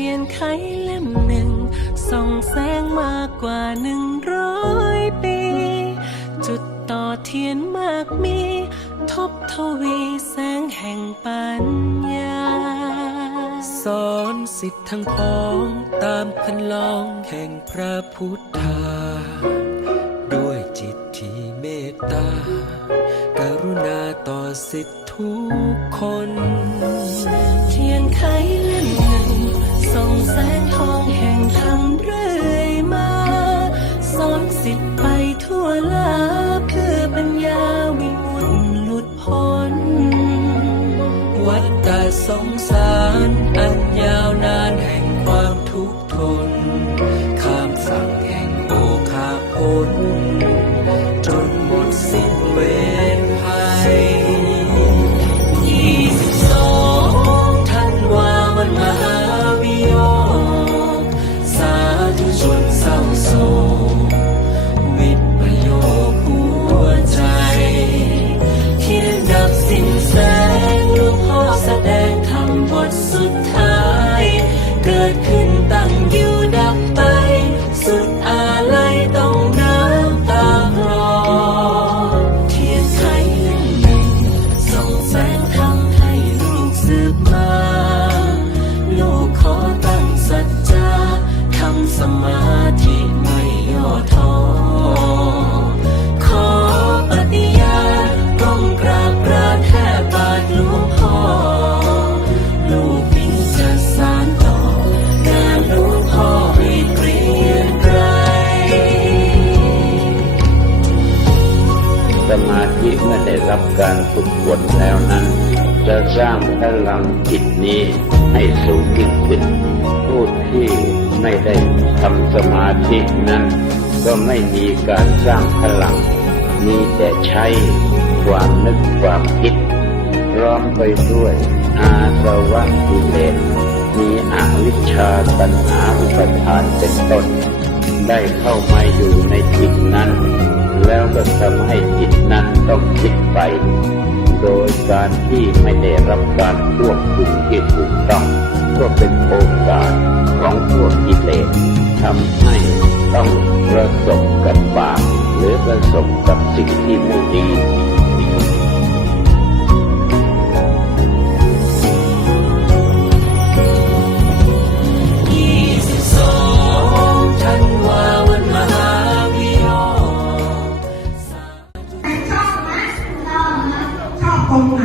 ทียนไขเล่มหนึ่ง ส่องแสงมากกว่าหนึ่งร้อยปี จุดต่อเทียนมากมี ทบทวีแสงแห่งปัญญา สอนสิทธิ์ทั้งพ้องตามคันลองแห่งพระพุทธา ด้วยจิตที่เมตตากรุณาต่อสิทธิทุกคน ลาภคือปัญญาวิมุตติหลุดพ้น วัฏฏะสงสาร เกิดขึ้น สมาธิเมื่อได้รับการฝึกฝนแล้วนั้น จะสร้างพลังจิตนี้ให้สูงยิ่งขึ้นผู้ที่ไม่ได้ทำสมาธินั้น ก็ไม่มีการสร้างพลัง มีแต่ใช้ความนึกความคิดพร้อมไปด้วยอาสวะกิเลสมีอวิชชาตัณหาอุปทานเป็นต้น ได้เข้ามาอยู่ในจิตนั้น แล้วก็ทำให้จิตนั้นต้องคิดไป โดยการที่ไม่ได้รับการควบคุมที่ถูกต้องก็เป็นโอกาสของพวกกิเลสทำให้ต้องประสบกับบาปหรือประสบกับสิ่งที่ไม่ดี อบไหมชอบชอบตรงไหน ชอบ